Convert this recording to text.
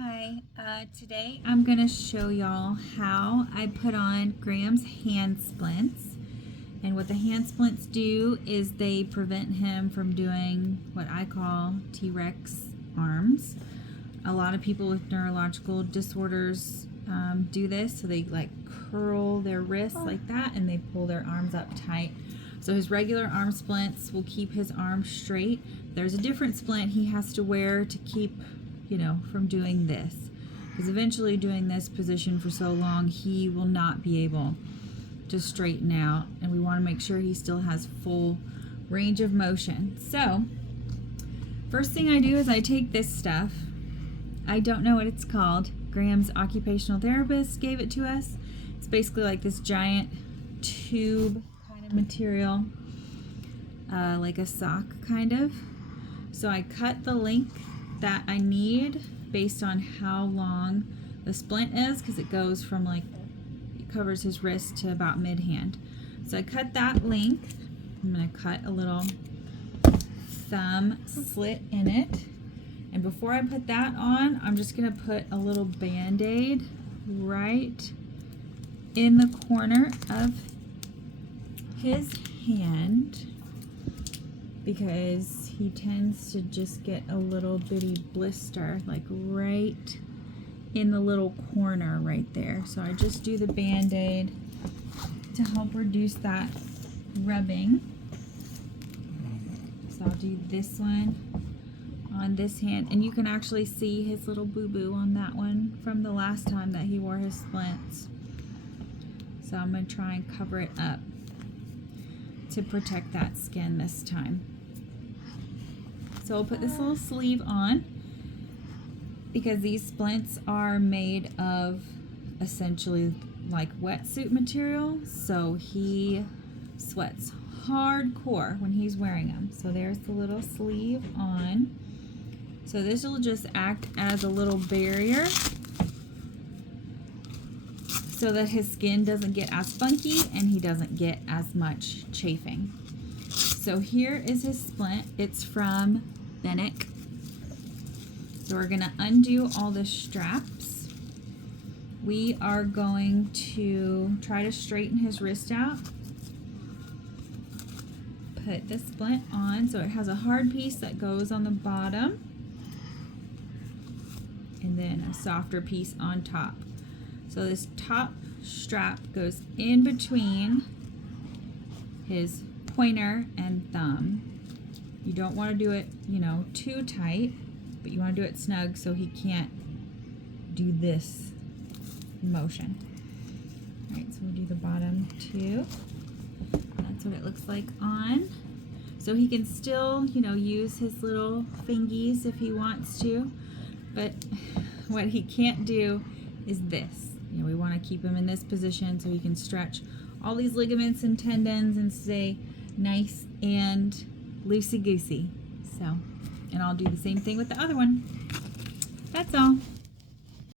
Hi, today I'm going to show y'all how I put on Graham's hand splints. And what the hand splints do is they prevent him from doing what I call T-Rex arms. A lot of people with neurological disorders do this, so they like curl their wrists like that and they pull their arms up tight. So his regular arm splints will keep his arms straight. There's a different splint he has to wear to keep, from doing this. Because eventually doing this position for so long, he will not be able to straighten out, and we want to make sure he still has full range of motion. So, first thing I do is I take this stuff. I don't know what it's called. Graham's occupational therapist gave it to us. It's basically like this giant tube kind of material, like a sock kind of. So I cut the length that I need based on how long the splint is, because it goes from it covers his wrist to about mid-hand. So I cut that length. I'm going to cut a little thumb slit in it. And before I put that on, I'm just going to put a little Band-Aid right in the corner of his hand, because he tends to just get a little bitty blister like right in the little corner right there. So I just do the Band-Aid to help reduce that rubbing. So I'll do this one on this hand, and you can actually see his little boo-boo on that one from the last time that he wore his splints. So I'm going to try and cover it up to protect that skin this time. So I'll put this little sleeve on, because these splints are made of essentially like wetsuit material, so he sweats hardcore when he's wearing them. So there's the little sleeve on. So this will just act as a little barrier so that his skin doesn't get as funky and he doesn't get as much chafing. So here is his splint. It's from Benik. So we're going to undo all the straps. We are going to try to straighten his wrist out. Put the splint on so it has a hard piece that goes on the bottom, and then a softer piece on top. So this top strap goes in between his pointer and thumb. You don't want to do it, too tight, but you want to do it snug so he can't do this motion. All right, so we'll do the bottom too. That's what it looks like on. So he can still, use his little fingies if he wants to, but what he can't do is this. We want to keep him in this position so he can stretch all these ligaments and tendons and stay nice and loosey-goosey. So, and I'll do the same thing with the other one. That's all.